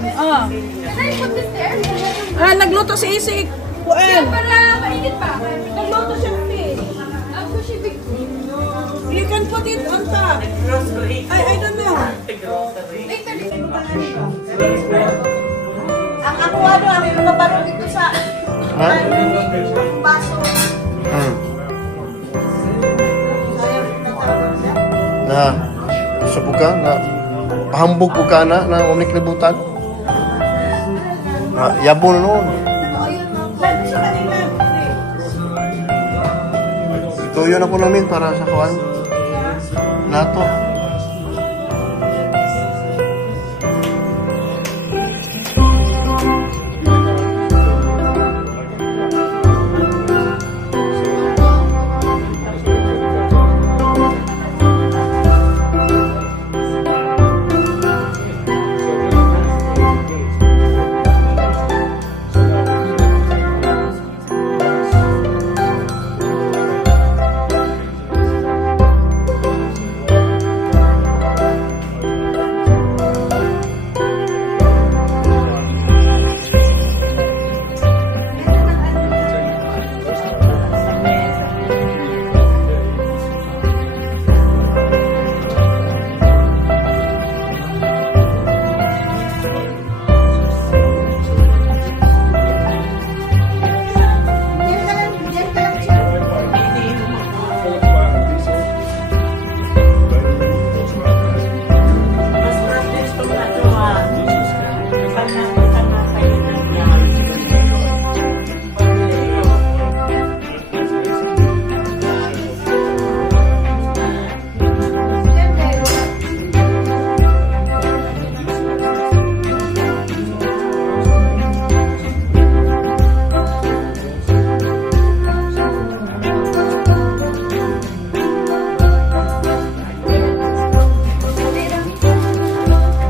Oh. Ah, nagluto si Isik. Well, Para mainit pa. nagluto siya fish. You can put it on top. I don't know. Ang ako ano, ang lumabaro dito sa baso. Na, gusto po ka? Na, pahambog po ka na umlik libutan? Na, yabo na noon. Tuyo na po namin para sa kawan. Nato.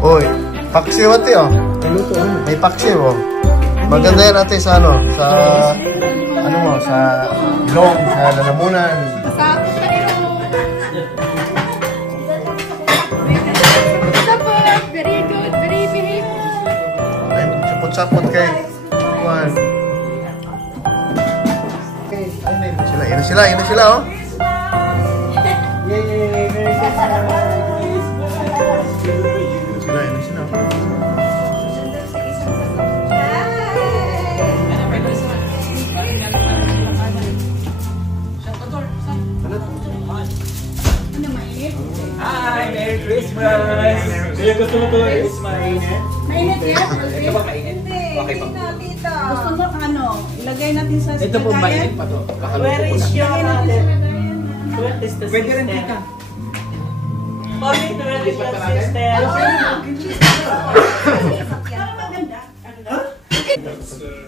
Oy, paksiw ate oh. May paksiw oh. Maganda yan ate sa ano, sa ano mo, sa ilong, sa lalamunan. Masakot na ito. Very good, very behave. Ay, sapot-sapot kay Juan. Yan na sila oh. Yan na sila. Hi! Merry Christmas! Kaya gusto mo tuloy? Mainit? Mainit yan? Ito ba mainit? Okay pa. Gusto mo ano, ilagay natin sa Ito po mainit pa to. Where is your mother? Where is the Pwede rin sister? dito. Mommy, where is your sister?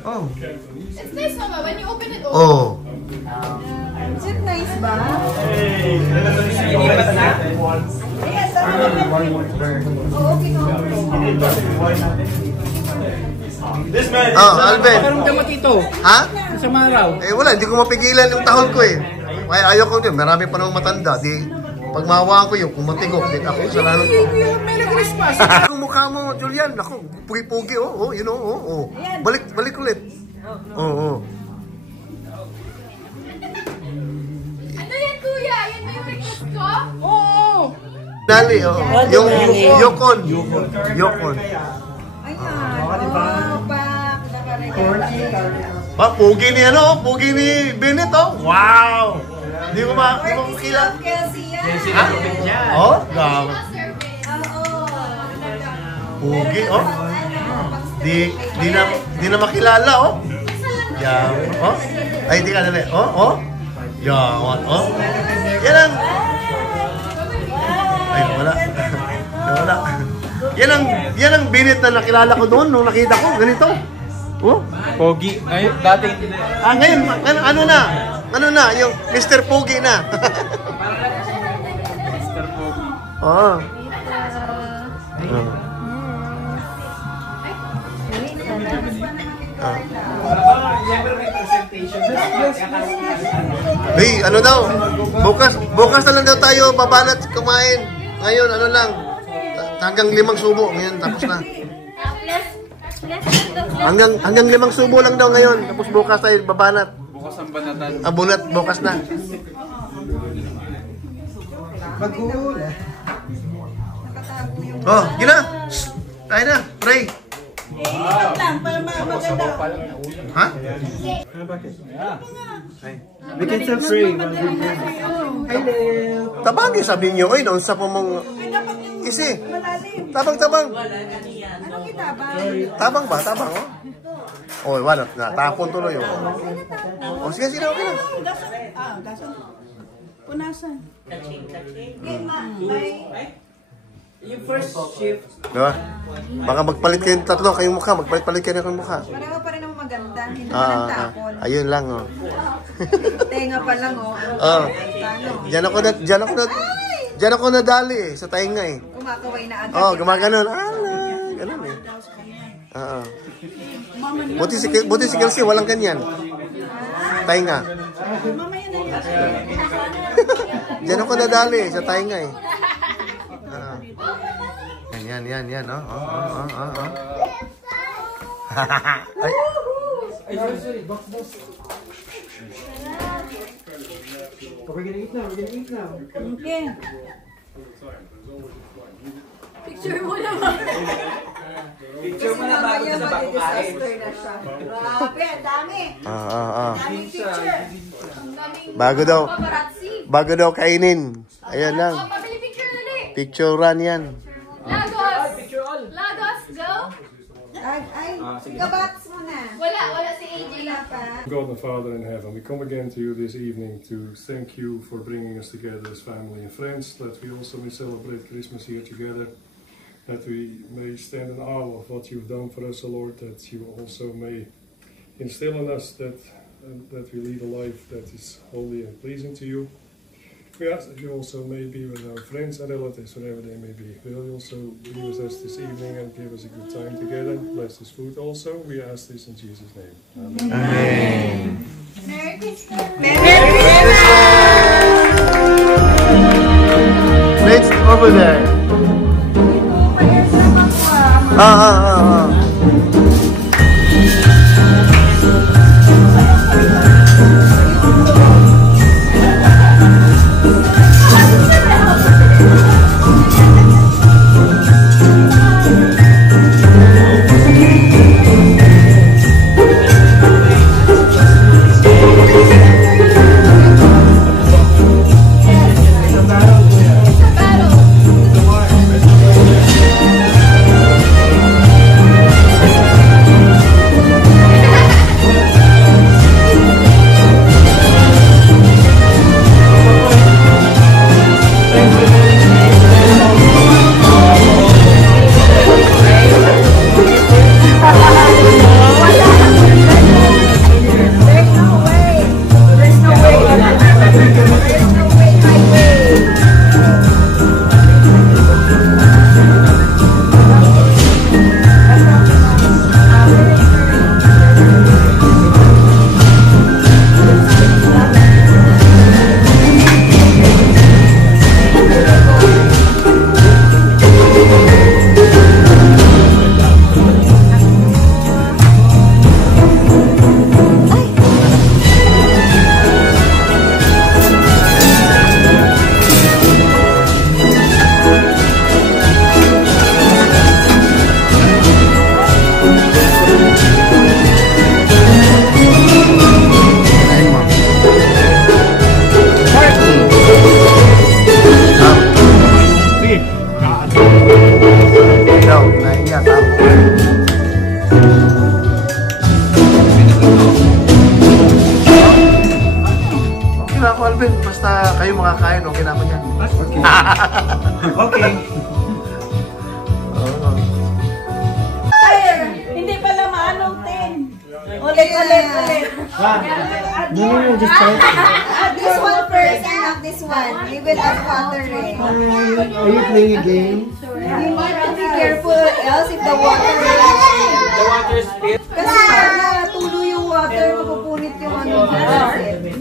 Oh. It's nice, Mama, when you open it. Oh. Is it nice ba? Inipat na. This man. Oh, Alvin. Parang damat ito. Ha? Sa maraw. Eh wala, hindi ko mapigilan yung tahol ko eh. Kaya ayoko din, marami pa nang matanda. Di, pag mawaan ko yung kumatigok, din ako sa lalo. Merry Christmas! Yung mukha mo, Julian, ako, pugi-pugi, oh, you know, oh. Balik ulit. Oh. Ano yan, Kuya? Yan na yung request ko? Oo! Dali, oh. Yung Yukon. Yukon. Ayan. Oh, back. Pa, pugi ni ano, pugi ni Bennett, oh. Wow! Di mo makilala. Kelsey yan. Oh, gawa. Oo. Pugi, oh. Di na makilala, oh. Yan, oh. Ay, di ka dali. Oh. Yan, oh. Yan ang... Ay, wala. Wala. Yan ang Bennett na nakilala ko doon nung nakita ko. Ganito. Oh. Pogi. Ay, dati. Ngayon, ano na, yung Mr. Pogi na. Mr. Pogi. Oo. Hey, ano daw? Bukas na lang daw tayo babanat kumain. Ngayon, ano lang, hanggang 5 subo. Ngayon, tapos na. Hanggang 5 subo lang daw ngayon. Tapos bukas tayo babanat. Bukas ang banatan. Bunat, bukas na. Mag-uula. Oh, gina. Tayo na, pray. Ikot lang, para maganda. Ha? We can still pray. Tabangin sabi niyo, oy, naunsa po mong isi. Malalim. Tabang. Anong itabang? Tabang ba? Tabang, oh. Oh, wala na. Tapon tuloy, oh. Oh, sige, okay na. Gaso. Gaso. Punasan. Game ma. Yung first shift. Diba? Baka magpalit kayo tatlo, kayong mukha. Magpalit kayo ng mukha. Pareho pa rin ang maganda. Hindi naman tapon. Ayun lang, oh. Tenga pa lang, oh. Oh. Diyan ako nadali, eh. Sa tainga, eh. Kumakaway na agad. Oh, gumaganon. Ganun, eh. Oo. Buti si Kelsey, walang ganyan. Tainga. Mamaya na yun. Diyan ako nadali, sa tainga, eh. Yan, oh. Ay. Ay, sorry. Box. We're gonna eat now. Okay. Picture mo naman. Picture mo na bago ka sa pagkain. Grabe, dami. Daming picture. Bago daw kainin. Ayan lang. Pabili picture dali. Picturean yan. Lagos, go. Ay, kabats mo na. Wala si AJ. Wala pa. God the Father in heaven, we come again to you this evening to thank you for bringing us together as family and friends, that we also may celebrate Christmas here together, that we may stand in awe of what you've done for us, O Lord, that you also may instill in us that we lead a life that is holy and pleasing to you. We ask that you also may be with our friends and relatives, wherever they may be. Will you also be with us this evening and give us a good time together? Bless this food also. We ask this in Jesus' name. Amen. Merry Christmas. Let's over there. Basta kayo makakain, okay na ako yan. Okay. Hindi pala maanong 10. Ulit. No, just try it. This one first, not this one. We will add water eh. Are you playing a game? You need to be careful else if the water The water is spilled. kasi pag tulo yung water, mapupunit yung ano.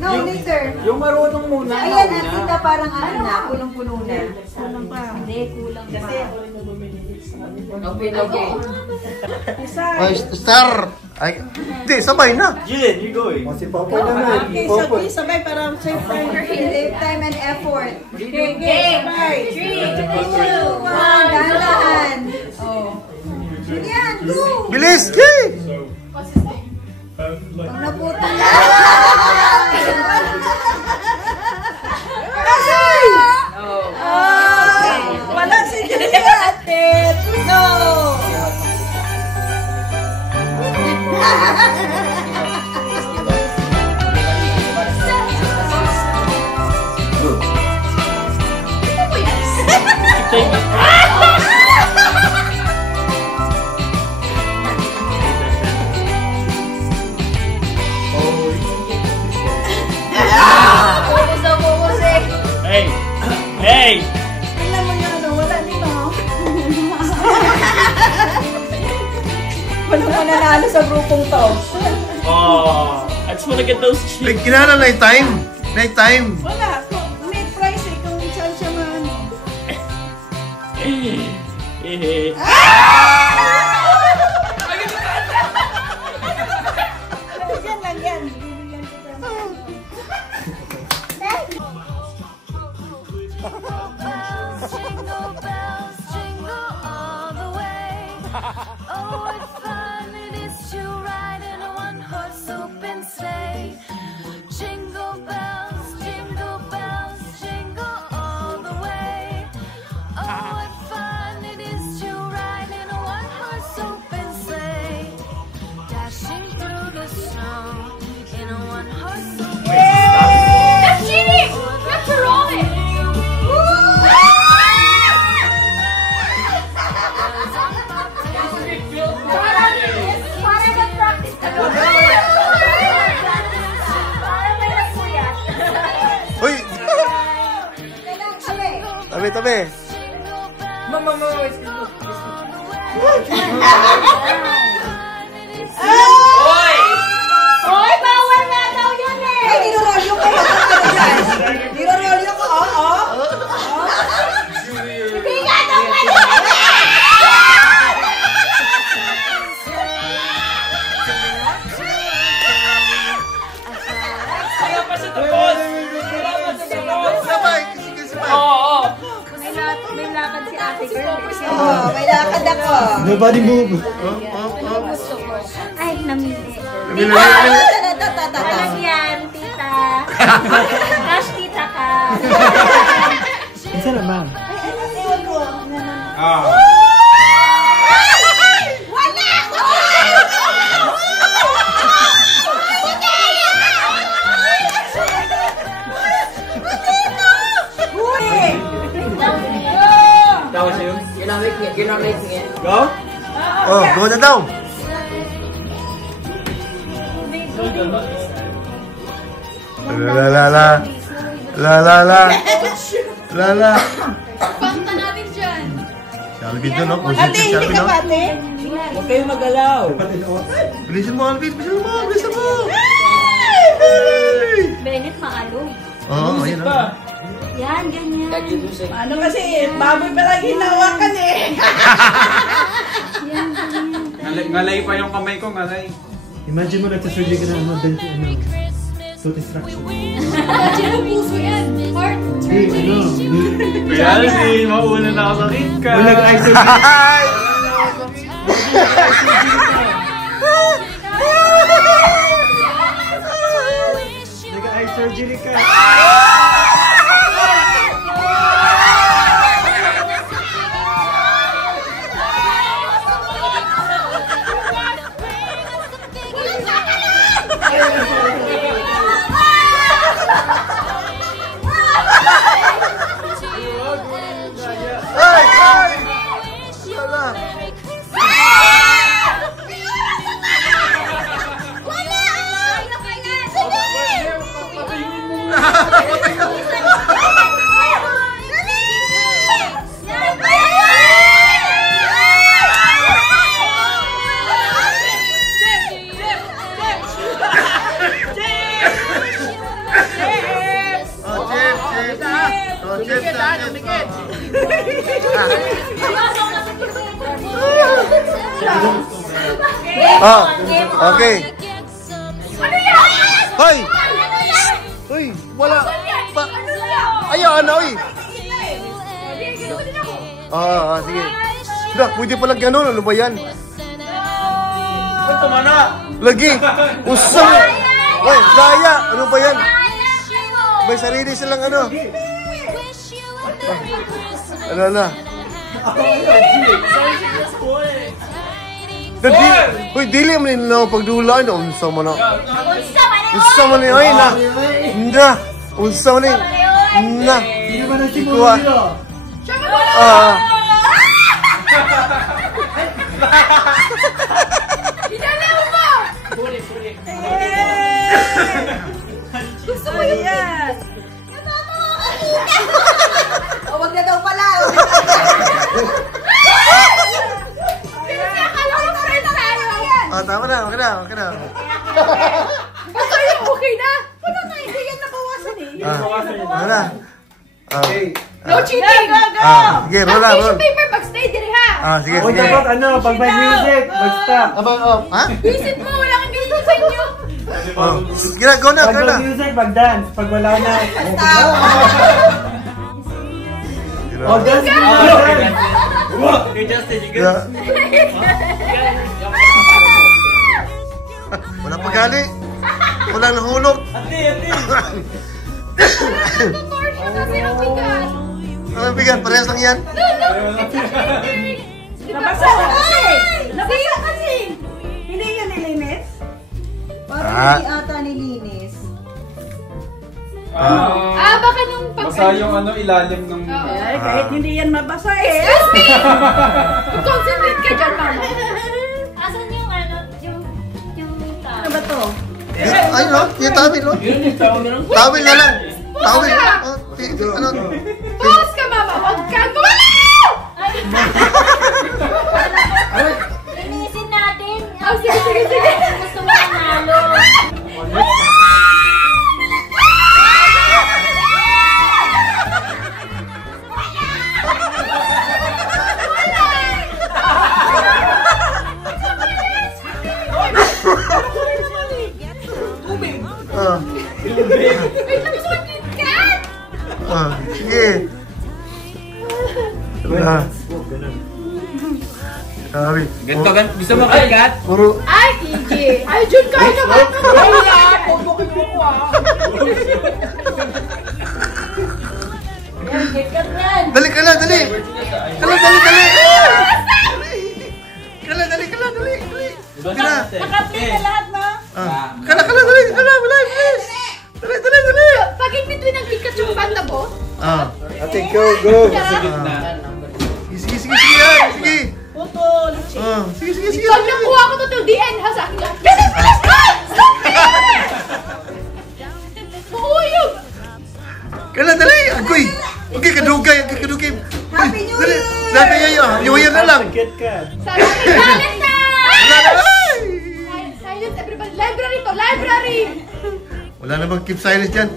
No, later. Yung marunong muna. Ayan, ang tita parang ano na, punong-puno na. Kulang pa. Hindi, kulang pa. Okay. Ay, star! Ay, hindi, sabay na. Jillian, you going? Si Popoy naman. Okay, sabay, sabay para save time. Save time and effort. Okay, sabay. 3, 2, 1, Dahan-dahan. Oh. Yan, go! Bilis! Yay! Pag naputol na. Wala si Juliet. No! Hey! Hey! Tingnan mo yung ano, wala dito. Wala mo nanalo sa grupong to. Oh, I just wanna get those Ay, cheeks. kinala night time. Night time. Wala. May price eh kung saan siya maano. Yan lang yan. Bibigyan kita. Jingle bells, jingle all the way. Oh, what fun it is to ride in a one-horse open sleigh. Jingle bells, jingle all the way. Oh, what fun it is to ride in a one-horse open sleigh. Dashing through the snow in a one-horse open sleigh. That's cheating! You have to roll it! Para mag-practice ka doon. Para may nagpuyat. Uy! Tabi, tabi. Mama, wait. Hoy! Hoy, bawal na daw yun eh! Ay, nirorolyo ko. Nirorolyo ko, oo. Hindi nga daw pwede! Wala pa sa tapos! Wala pa sa tapos! Sabay! Sige, sabay. Oo! May lakad si ate girl. Oo, may lakad ako. Nobody move. Gusto ko. Ay, namili. Tatatata. Yan, tita. Cash tita ka. Ewan ko. Tapos yun? Ginamit niya. Go? Oh, go na daw. La la la la. La la la. La la. Panta natin dyan. Si Alvin doon, no? Ate, hindi Alvin, ka no? ba, ate? Huwag kayong magalaw. Bilisan mo, Alvin. Bilisan mo. Bilisan mo. Bennett, maalog. Oo, ayun, no? Yan, ganyan. Ano kasi, baboy pa lang hinawakan eh. Yan, ganyan. Ngalay pa yung kamay ko, ngalay. Imagine mo nagsasurgery ka na tooth extraction. Sino puso yan? Heart. Hindi, Kaya si mauna nakasakit ka. Wala nag-eye surgery. Ay! Nag-eye surgery ka. Ay! Ay! Wala. Okay. Ano yan? Hoy! Ano yan? Hoy! Wala! Ano yan? Ayaw, ano, oy! Ginawa din ako. Sige. Dah, pwede pala ganun. Ano ba yan? Ay, tumana! Lagi! Usang! Hoy, gaya! Ano ba yan? May sarili silang ano. Ano na? Hoy, dili mo nila pagdula. Unsa mo na? Unsa mo na? Ay, na! Na! Unsa mo na? Na! Hindi ba nagsimula nila? Hinalaw mo! Gusto mo yung Yes. Huwag na daw pala. Akala ko friend tayo. Tama na. Okay na. Okay na. Wala na, hindi yan nabawasan eh. Ano na? No cheating! Sige, roll. Tissue paper, mag-stay din ha! Sige. O dapat ano, pag may music, mag-stop. Ha? Visit mo, wala kang visit sa inyo! Sige na, go na. Pag may music, mag-dance. Pag wala na, o dance mo mag-dance. Hey, Justin, you good? Wala pagali. Walang nahulog. Ate! Portion kasi ang bigat! Ang bigat, parehas lang yan. Nabasa kasi. Nabasa kasi. Hindi yan nilinis? Parang hindi ata nilinis. Baka nung Basa yung ano, ilalim ng... Ay, kahit hindi yan mabasa eh. Excuse me! Concentrate ka dyan, mama. Asan yung ano, yung Ano ba to? Ay, no? Yung tawil, no? Yun, yung tawag na lang. Tawil na lang. Tawil. Ano? Pause ka, mama! Huwag kang gumalaw! linisin natin. Sige. Gusto mo nanalo. Sige. Sabi. Ganto. Gusto mo kagat? Puro. Ay, Gigi! Ay, Jun, kain ka ba? Ay, pupukin mo ko ah. Dali ka na, dali. Dali. Dali. Dali na. Nakapli na lahat na. Kala, dali. Bilis. Dali. Pag in between ang Pikachu banda po. Ate, go. Sige. Putol. Sige. Pag nakuha ko to till the end, ha, sa akin lang. Bilis! Stop! Mahuyog! Kala, dali. Agoy. Okay, kadugay. Happy New Year! Happy New Year. New Year na lang. Sakit ka. Salamat, Valentine! Ay! Silence, everybody. Library to, library! Wala namang keep silence dyan.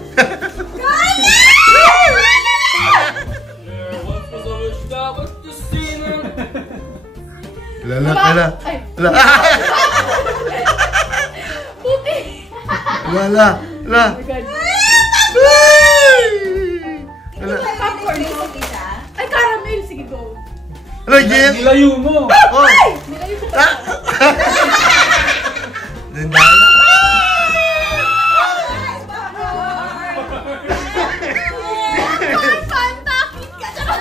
Wala. Puti! Wala. Popcorn. Ay, caramel. Sige, go. Ano, Jen? Nilayo mo! Oh! Nilayo ko. Dendala. Fantastic ka dyan.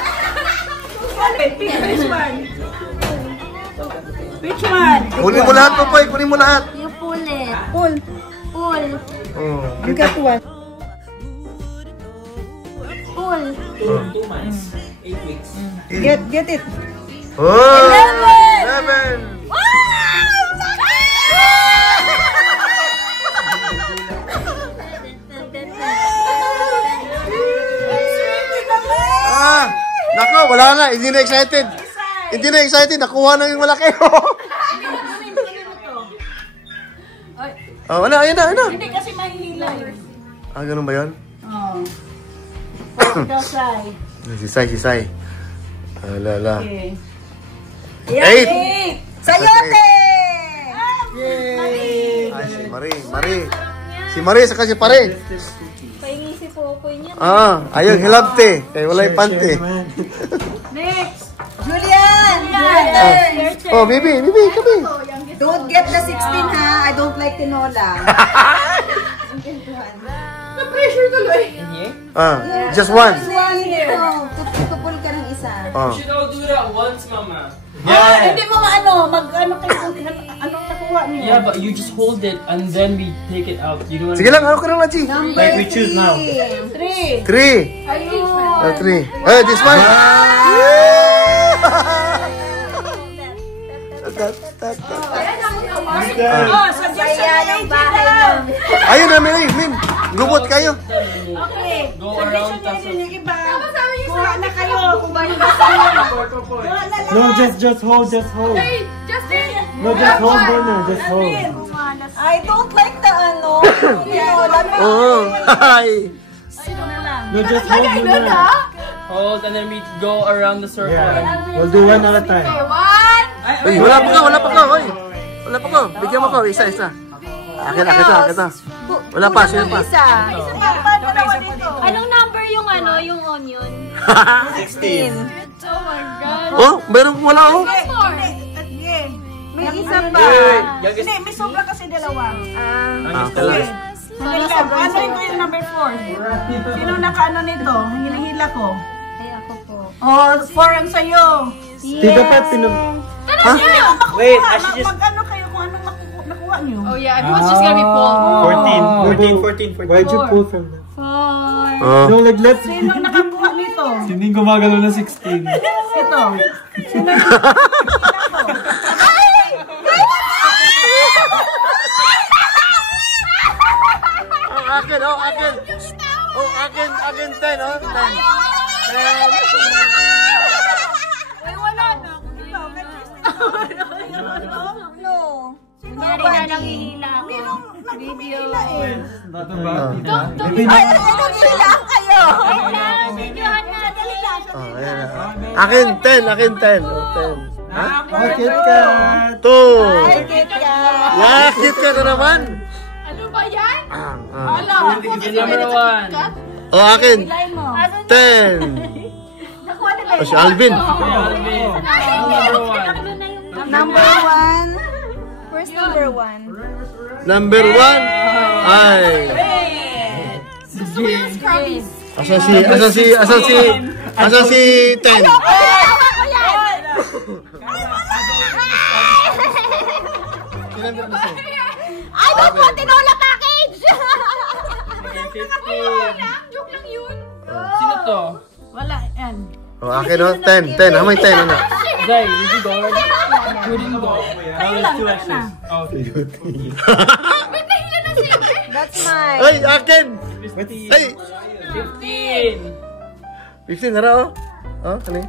Which one? Kunin mo lahat, Popoy. Kunin mo lahat. Yung pulit. Pull. Pull. Oh. You got one. Pull. 2 months. 8 weeks. Get it. Oh! 11! Nako, wala na. Hindi na excited. Nakuha na yung malaki. Wala. Ayan na. Hindi kasi mahihila eh. Ganun ba yun? Oh. Dasay. Si Sai. Ala. Okay. Eight. Sayote! Marie. Si Marie saka si Pare. Pahingi si Popoy niya. Ayaw hilabte. Kaya wala yung pante. Next! Julian! Your turn. Oh, baby, kami. Don't get the 16 ha. I don't like tinola. Na-pressure tuloy. Just one. Tutupul ka ng isa. You should all do that once, Mama. Hindi mo ano kayo, anong nakuha niyo? Yeah, but you just hold it and then we take it out. You don't. Sige lang, ano ka lang, Lachi? Number We choose now. 3. 3. Ayun. 3. This one. Saya ng bahay nun. Ayun na, Min. Gumot kayo. Okay. Go around, Sabihin yung iba. Kuha na kayo. Kung ba yung gusto nyo. No, just hold. No, just hold, Dana. Just hold. I don't like the ano. Tinola. Hi. No, just hold, Dana. Hold and then we go around the circle. Yeah. We'll do one at a time. Uy, wala pa ka. Uy. Wala pa ka. Bigyan mo ka. Isa. Akin na. Wala pa, sino pa? Anong number yung yung onion? 16. Oh my God. Oh, meron wala oh. May isa pa. Hindi, may sobra kasi dalawa. Okay. Ano yung number 4? Sino nakaano nito? Hinihila ko. Ay, ako po. Oh, 4 ang sa'yo. Tita Pat, Wait, mag-ano kayo kung anong nakuha nyo? Oh yeah, everyone's just gonna be pulled. 14. Why'd you pull from that? 5. No, like let's... Sino nakakuha nito? Hindi gumagalaw na 16. Ito. Sino Akin. Akin 10, oh. 10. Ay, wala na. No. Kunyari na lang ihila ako. Video. Ay, nag-ihila kayo. Videohan natin. Akin 10. Oh, 10. Ha? Kit Kat. 2. Ay, Kika. Yakit ka na naman. Ano ba yan? Ala. Number 1. Oh, akin. Ilay mo. 10. Nakuha na ba? Oh, si Alvin. Number 1. Where's number 1? Number 1. Ay. Asa si 10. Ay, wag mo tinola package! Joke lang yun. Sino to? Wala, yan. Oh, akin oh, 10. Hamay 10, ano? Zay, did you go? You didn't go. Kayo lang, ito na. That's mine. Ay, akin! Ay! 15. 15 na raw, oh. Oh, ano yun?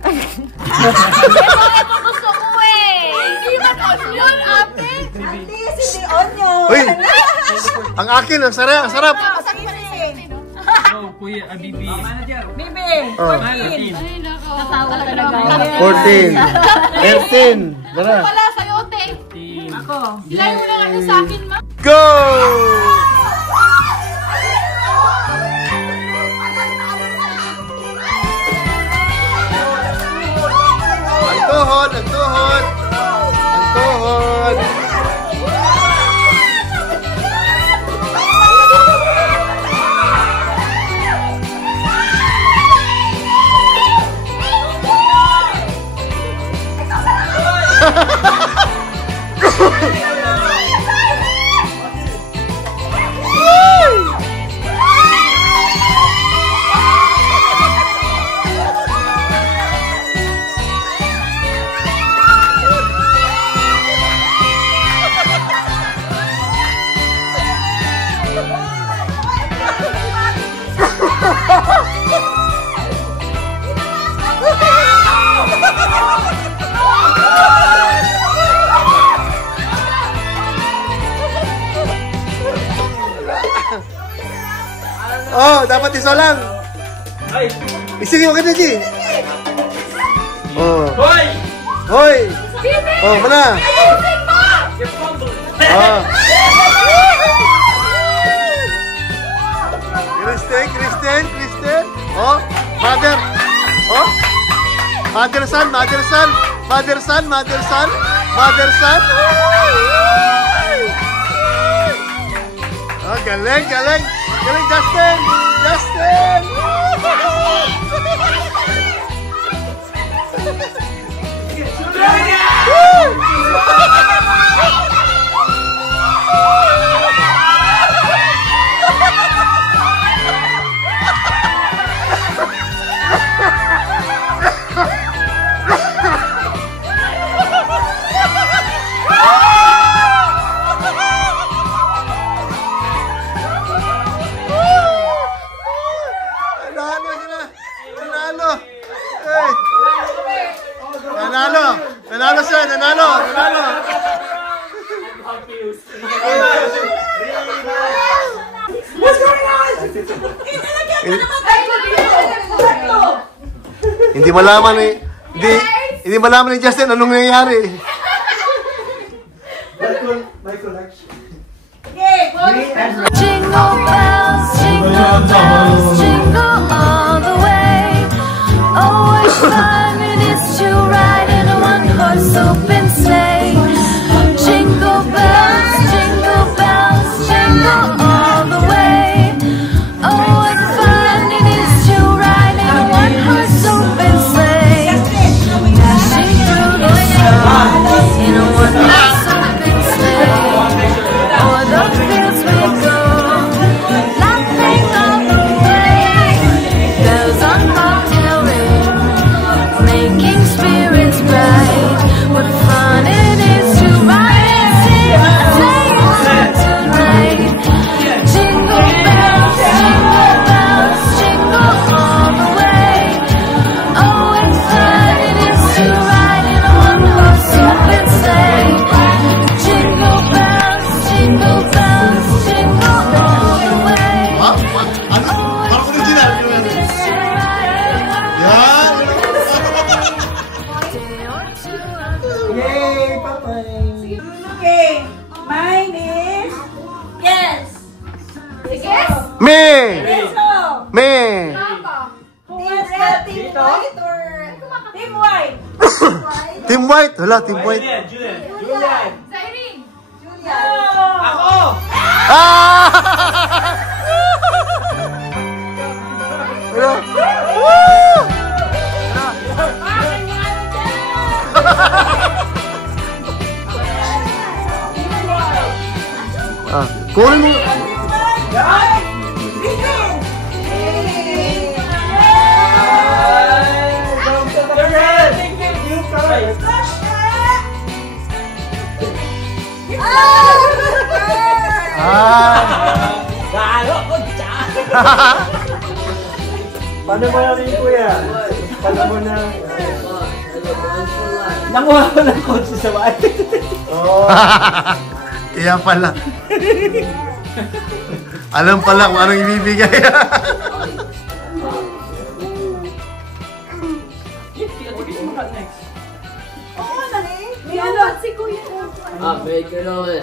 Gusto ko eh! Hindi man yun, ate. At least hindi onion. Uy! Ang akin, ang sarap! Oh, Kuya, Bibi. Bibi! Oh, 15. Natawa talaga. 14. 13. Tara. Wala sa'yo, te. 15. Ako. Ilay mo na nga sa akin, ma. Go! Ang tuhod! Oh, dapat isa lang. Ay! Sige, okay na, G. Oh. Hoy! Hoy! Oh, mana? You're fumbling. Ah. Mother son, mother son. Mother son, mother son. Mother son. Oh, galing, galing. Galing, Justin. Justin. Nanalo siya, nanalo. What's going on? Hindi malaman ni hindi malaman ni Justin anong nangyayari. My collection. Jingle bells, jingle all the way. Oh, what fun it is to ride in a one-horse open sleigh. Jingle bells, jingle all the way. Oh, what fun it is to ride in a one-horse open sleigh. Dashing through the snow in a one-horse open sleigh. O'er the fields we go, laughing all the way. Bells on bobtail ring, making spirits bright. What fun it is to ride and sing a sleighing song tonight. Jingle bells, jingle all the way. Oh, what fun it is to ride in a one-horse open sleigh. Jingle bells, jingle all the way. Parang original. Yan. Yay, Papay! Okay, mine is... Yes. Yes? Me. Eso. Me. Team red, team white, or Team White. Team White. Hala, Team White. Julian. Julia? Ako! Ah! Hala. Woo! Ah, kunin mo. Ah. Paano mo namin kuya? Paano mo na? Nakuha ko ng coach sa bahay. Oh. Kaya pala. Alam pala kung anong ibibigay. Oo, may ano si Kuya.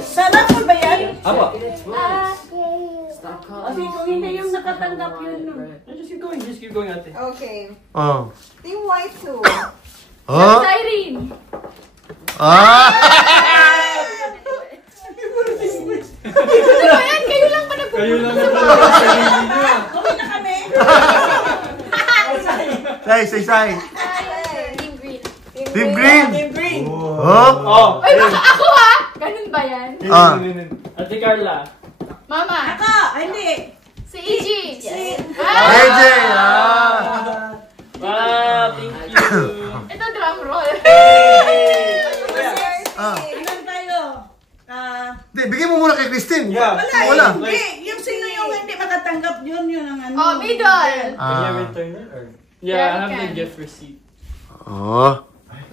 Sarap mo ba yan? Apo. Kasi kung hindi yung nakatanggap yun nun. Just keep going ate. Okay. Oh. Team white too. Oh. Irene. Ah. Ayan, kayo lang pa Kayo lang na pala sa sarili niyo. Uwi na kami. Say. Team Green. Team Green. Team green. Oh. Ay, baka ako ha? Ganun ba yan? Ah. Ate Carla. Mama. Ako, hindi. Si EG. AJ. Ah. Thank you. Ito drum roll. Ah. Ilan tayo? Hindi, bigyan mo muna kay Christine. Yeah. Wala. Hindi. Yung sino yung hindi makatanggap yun ang ano. Oh, middle. Can you return it or? Yeah, I have the gift receipt. Oh.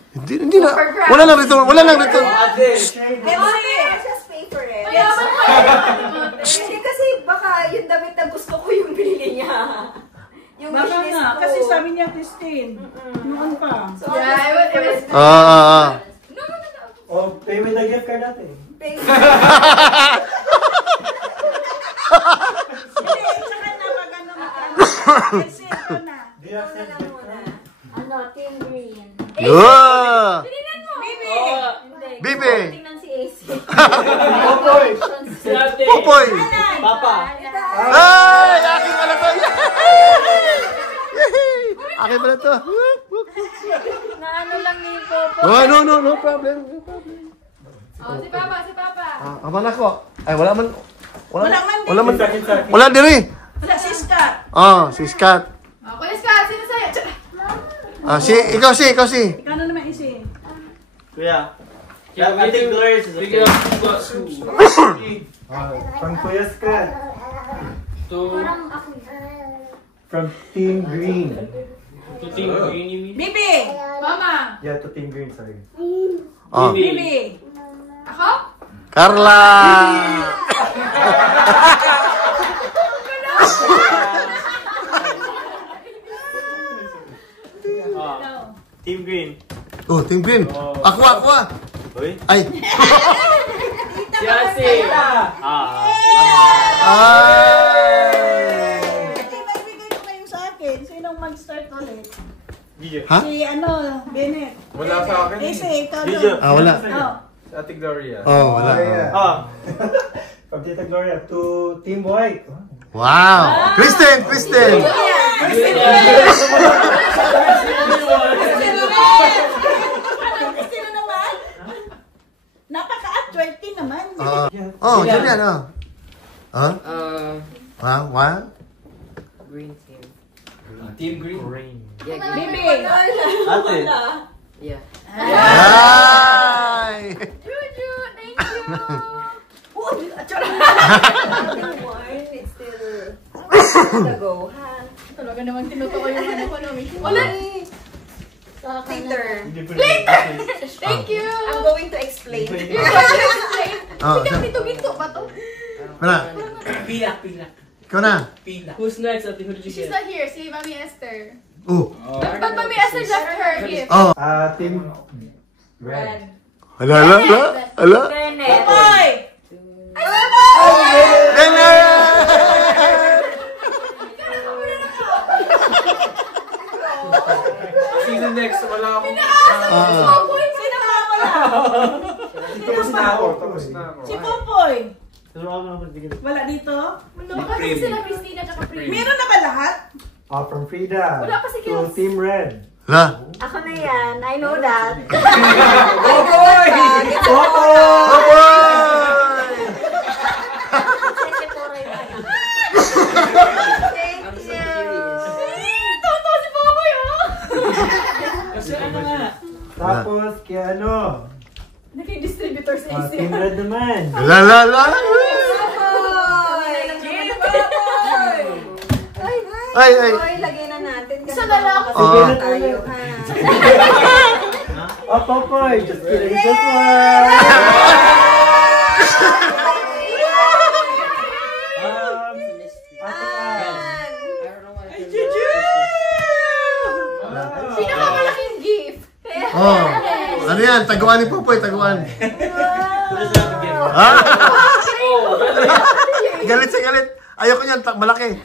Hindi na. Wala nang return. Wala nang return. Just pay for it. Mayaman pa yun. Hindi kasi baka yung damit na gusto ko yung binili niya. Yung Baka wishlist nga, ko. kasi sabi niya, Christine, noon pa. So, Yeah, it was... No. Oh, pay with the gift card natin. Pay. Hindi, tsaka na pag ano, kasi ito na. Do you accept gift card? Ano, Team Green. Popoy! Si ate. Popoy! Papa. Ay! Akin pala to! Akin pala to! Naano lang ni Popo. Oh, no problem. Oh, si Papa, si Papa. Aman ako. Ay, wala man. Wala man. Wala diri. Wala si Scott. Si Scott. Oh, Kuya Scott, sino sa'yo? Ikaw si. Ikaw na naman isi. Kuya. Ate Glorious is Bigyan okay. ako. From Kuya Scott. From Team Green. Tuting green, you mean? Bibi! Mama. Yeah, to Team Green, sorry. Bibi! Ako? Carla! Team Green. Oh, Team Green. Ako. Uy. Ay. Si ate. Magbigay mo kayo sa akin. Sinong mag-start ulit? Ha? Si Bennett. Wala sa akin. Isi, ikaw Video. doon. Wala. Oh. Si Ate Gloria. Wala. From Tita Gloria to Team White. Wow. Kristen. Sino naman? Napaka-attracty naman. Julian. Wow. Green team. Team Green. Bibi! Ate. Yeah. Ay! Juju, thank you. It's still to go, ha? Talaga naman tinuto ko yung ano ko, no? Ulit! Peter. Thank you! I'm going to explain. You're going to explain. Oh, Sige, ginto ba to? Wala. Pilak. Ikaw na. Who's next, ate? Who did you She's get? not here, si Mami Esther. Ba't But Mami Esther left her gift. Team Red. Ala. Bennett. Hoy! Sino next? Wala akong... Sino nga wala? Tapos na ako. Si Popoy. Wala dito? No, kasi sila Christina at Pri. Meron na ba lahat? From Frida. Wala pa si to Kels. Team Red. Ala. Ako na yan. I know that. Thank you. Totoo si Popoy, oh! Kasi ano nga? Tapos, kaya ano? Naging distributor sa AC. Team Red naman. La. Ay. Hoy, lagay na natin. Isa na lang. Sige na Tayo, tayo. ha? Popoy. Just kidding. Just one. Pinakamalaking gift. Ano yan? Taguan ni Popoy, taguan. Galit. Ayoko niyan, malaki.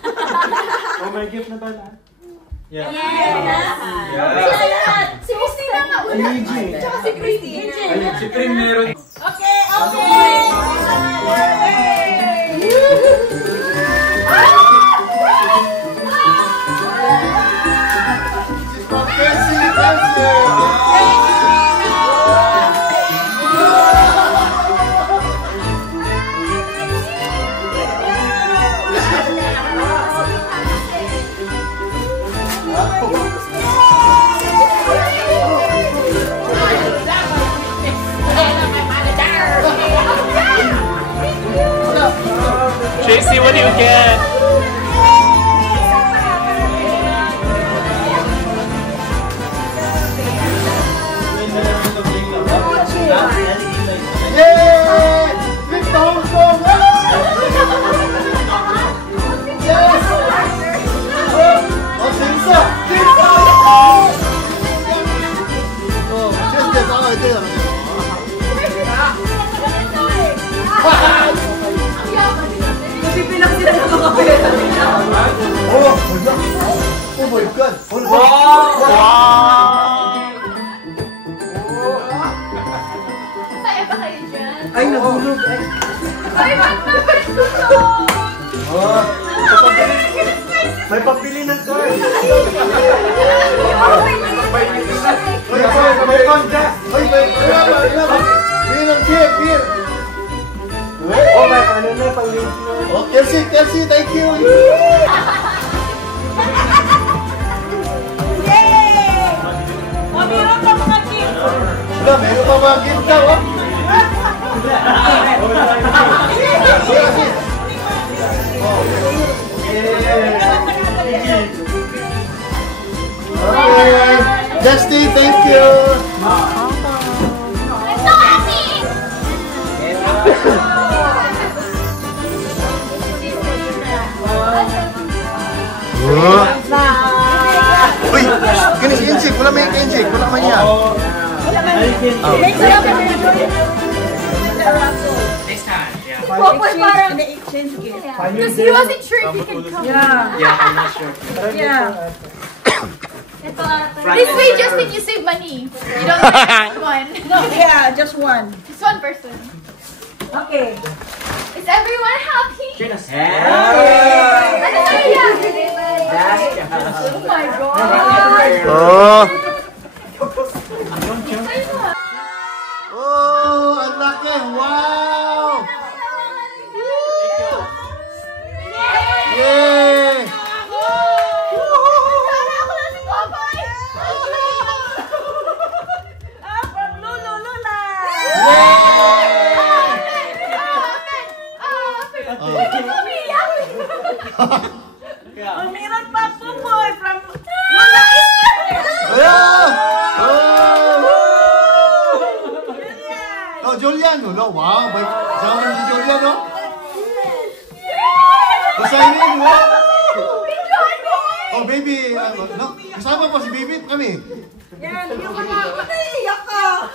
May gift na pala. Yes. Si Christina nga una. Eugene. Tsaka si Christina. Si Prim meron. Okay. Tracy, what do you get? Yay! Victor Hong Kong! Yes! Sinsa! Napipilang sila ng mga pera nila. Oh my God! Saya ba kayo dyan? Ay, nahulog. Ay, ba't naman ito? May papili ng card. May konja. Ay, may beer. Oh, may ano na, pang-link na. Oh, Kelsey, thank you. Yay! Meron ka mga gift. Wala, meron pa mga gift daw. Okay. Justy, thank you. I'm so happy! Uy, gini si Inchik. Wala may Inchik. Wala man niya. Next time, yeah. Exchange gift. Because he wasn't sure if he could come. Yeah, I'm not sure. Yeah. This way, Justin, you save money. You don't get one. No, yeah, just one. Just one person. Okay. Is everyone happy? Ano na yan? Oh my God. Oh. Oh, ang laki. Wow. Yay. Sana ako lang si Popeye. From Lulu Lula. Oh, meron pa po boy from Lula Yeah. Oh, Julian. No, wow. Sama si Julian, no? Basahin mo. Oh, baby. No, kasama pa si baby kami. Yan, yung mga iyak ka.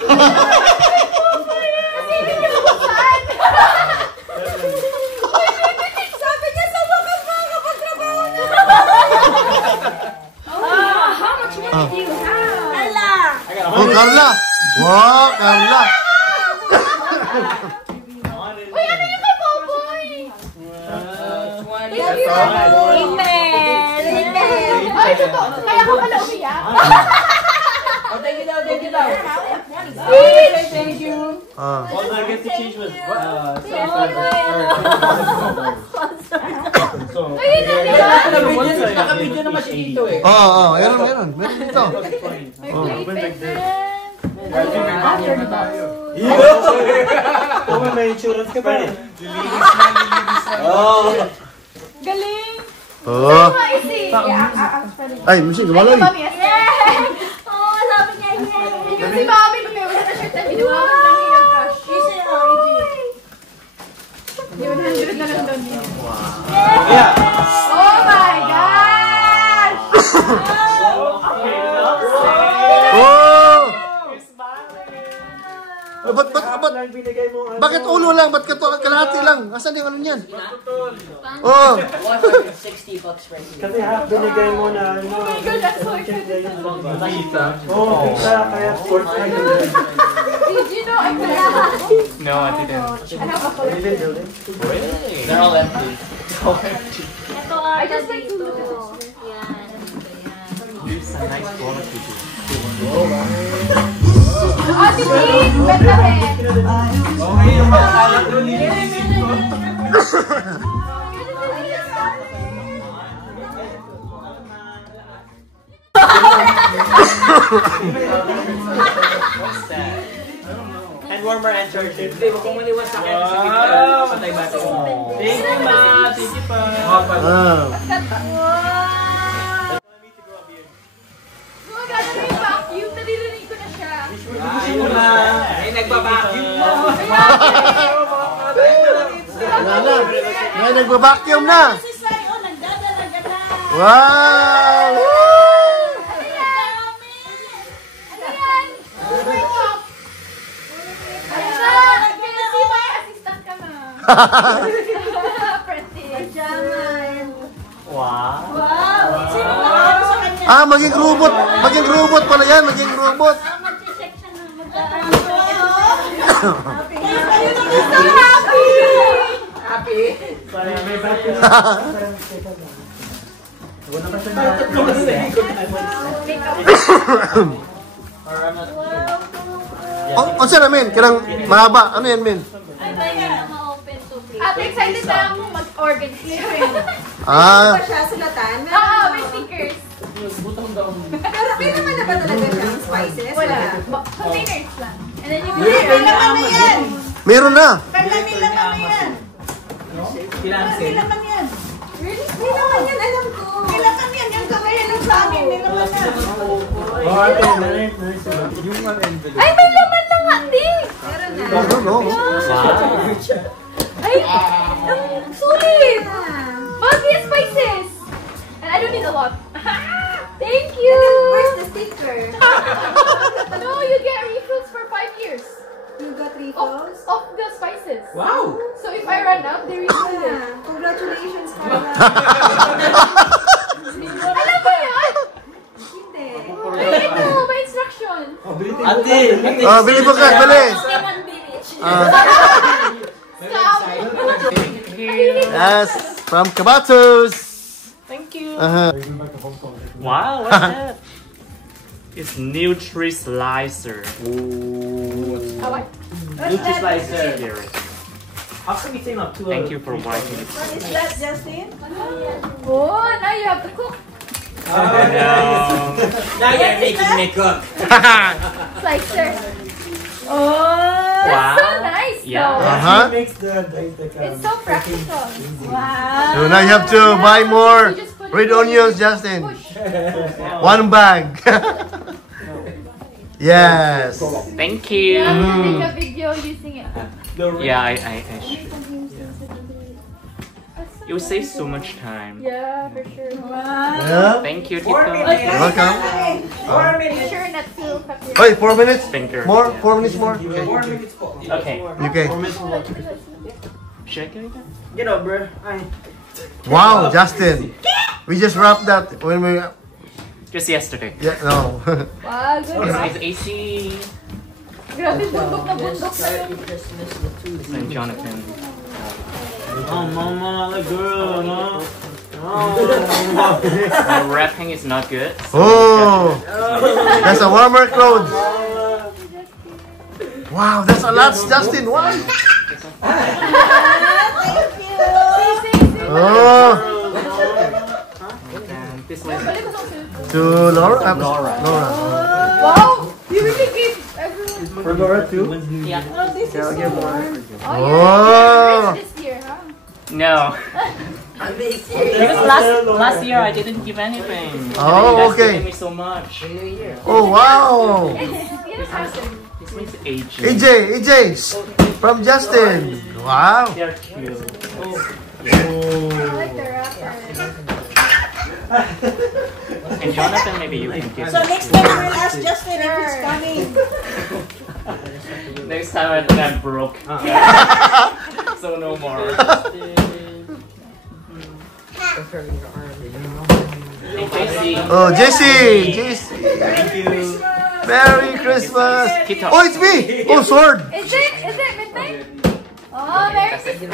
Sabi niya sa wakas makakapagtrabaho na. How much money do you have? Ala. Oh, Carla. Wow, Carla. Uy, ano yung kay Popoy? Ay, totoo. Kaya ka pala umiyak. Thank you daw. Thank you. All I get to change was Naka-video naman si Tito eh. Oh, meron dito. Oh, may insurance ka pa rin. Galing. Oh. Easy. Ay, Michi, gumaloy. Oh, sabi niya yay. Yung si Mami, lumiwas na shirt na binuha ko lang yung cash. Easy na, easy. 100 na lang doon yun. Yeah. Oh my gosh! Oh! Ba't Lang binigay mo ano. bakit ulo lang? Ba't kalahati lang? Asan yung ano niyan? Oh! 60 bucks right here. Kasi half binigay mo na ano. Oh my God, that's so expensive. Oo, kita. Kaya sports na yun. Did you know I'm gonna No, I didn't. I have a collection. They're all empty. I just like to look at this. It's a nice quality. Ate Pete, benta rin. Okay, yung mga kalat doon nililisip ko. And warmer and charger. Hindi, huwag kong maniwas sa akin. Patay-batay mo. Thank you, ma. Thank you, pa. Ah. Oh my God, ano yung vacuum? Nalilinig ko na siya. Ayun na. Ay, nagbabacuum mo. May nagbabacuum na. Si Sayo, nagdadalaga na. Wow! Wow. Sino nakaano sa kanya? Ah, maging robot. Maging robot pala yan. Maging robot. Mag-check siya na mag-ano. Oh, saan na, Min? Kailang mahaba. Ano yan, Min? Ate, excited na ako mag-organ clearing. Ah. Pa siya sulatan? Oo, may stickers. Pero may naman na ba talaga siyang spices? Wala. Containers lang. And then you May laman na yan. Meron na. Carla, may laman na yan. Kailangan May laman yan. Really? May naman yan, alam ko. May laman yan. Yung kagaya lang sa amin. May laman na. Oh, ate, nice. Ay, may laman lang, Ate! Meron na. No. Ay, ang sulit! Bagay spices! And I don't need a lot. Thank you! Where's the sticker? No, you get refills for 5 years. You got refills? Of the spices. Wow! So if I run out, they refill it. Congratulations, Carla. Alam mo yun? Hindi. May ito, may instruction. Ate! Oh, bili mo ka, bili. Yes, from Kabatos. Thank you. Wow, what's that? It's Nutri Slicer. Nutri Slicer. Here. How can we team up to Thank you for watching. What is that, Justin? Oh, now you have to cook. Hello. Now you're making me cook. Slicer. Oh, Wow. that's so nice Yeah. though. Makes the It's so practical. Wow. So now you have to buy more red onions, Justin. Push. 1 bag. Yes. Thank you. Yeah, I'm gonna make a video using it. Yeah, I it will save so much time. Yeah, for sure. Yeah. Thank you, 4 Tito. minutes. Welcome. 4 Make minutes. sure not to cut your... Wait, 4 minutes? Finger. More? 4 minutes more? 4 Okay. minutes po. Okay. Okay. Should I get it? Get up, bro. Ay. Wow, Justin. We just wrapped that when we... Just yesterday. Yeah, no. Wow, good. It's AC Grabe, bundok na bundok na yun. and Jonathan. Oh, mama, the girl, no? Wrapping is not good. Oh, that's a warmer clothes. Wow, that's a lot, Justin. Wow. Oh, And this way. to Laura. Laura. Wow, you really gave everyone... For Laura, too? Yeah. Oh, this is so warm. Oh, Oh. you're rich this year, huh? No. Because last year I didn't give anything. Oh, You guys okay. giving me so much. Oh, wow. It's awesome. This means age. AJ, from Justin. Wow. They're cute. I like the wrapper. And Jonathan, maybe you can give. So next time we'll ask Justin if he's coming. Next time I think I'm broke. So no more. Hey, JC. Oh, Jesse. Thank you. Merry Christmas. Tito. Oh, it's me. Oh, sword. Is it midnight? Oh, Merry Christmas.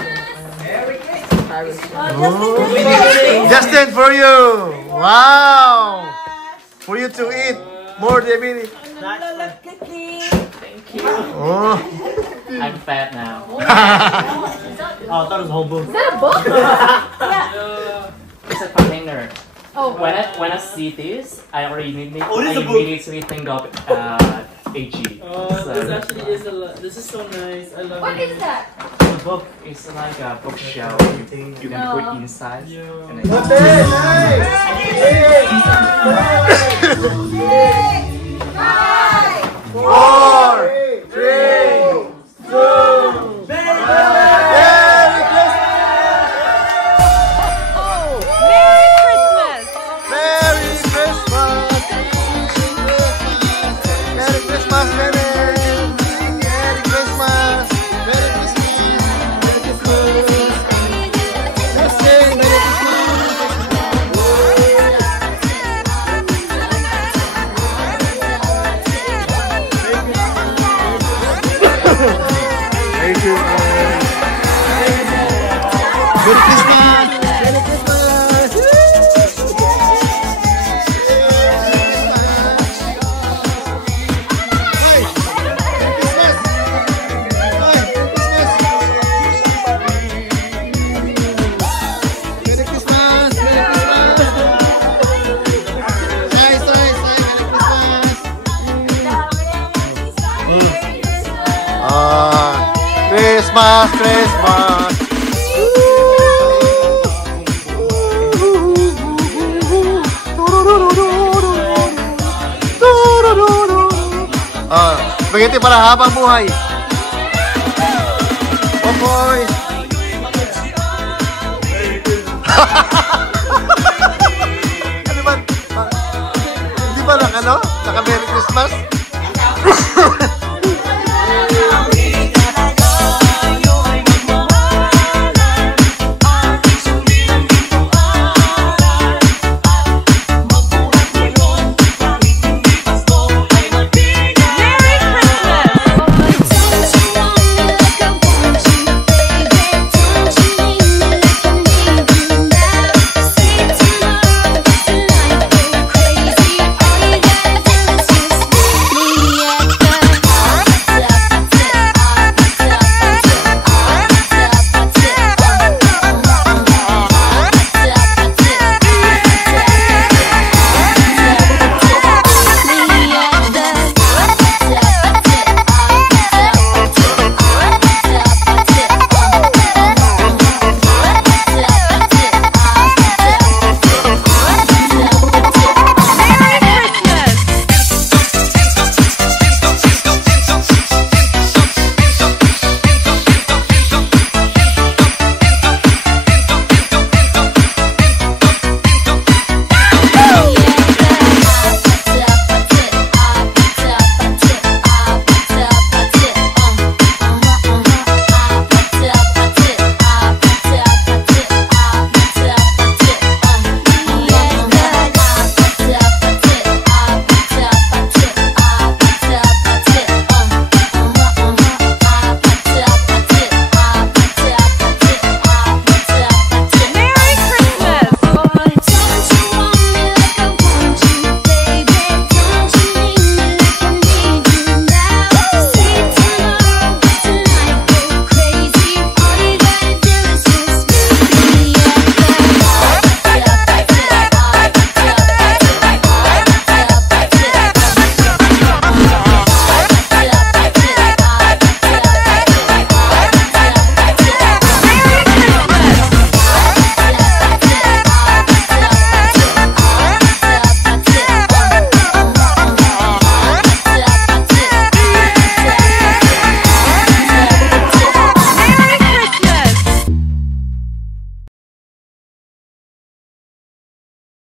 Merry Christmas. Oh. Justin, for you. Wow. For you to eat more, David. Thank you. Oh. I'm fat now. Oh, I thought it was a whole book. Is that a book? Yeah. It's a container. Oh. When I see this, I already immediately think of AG. This actually is a lot. This is so nice. I love What it. is that? The book is like a bookshelf you can put inside. And then Four, three, two. Merry Christmas! Merry Christmas, Merry! Merry Christmas! Merry Christmas! Merry Christmas! Let's sing Merry Christmas! Merry Christmas! Merry Christmas! Christmas, Christmas. Spaghetti para habang buhay. Boy. Ano ba? Hindi ba lang ano? Naka Merry Christmas?